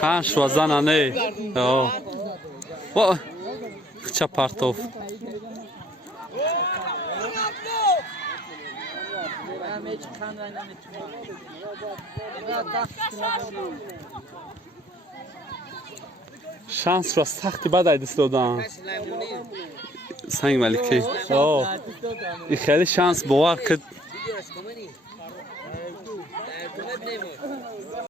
خانش و زنانه و خچه پرتوف شانس را سختی بد دست دادن سنگ ملکی این خیلی شانس باور کرد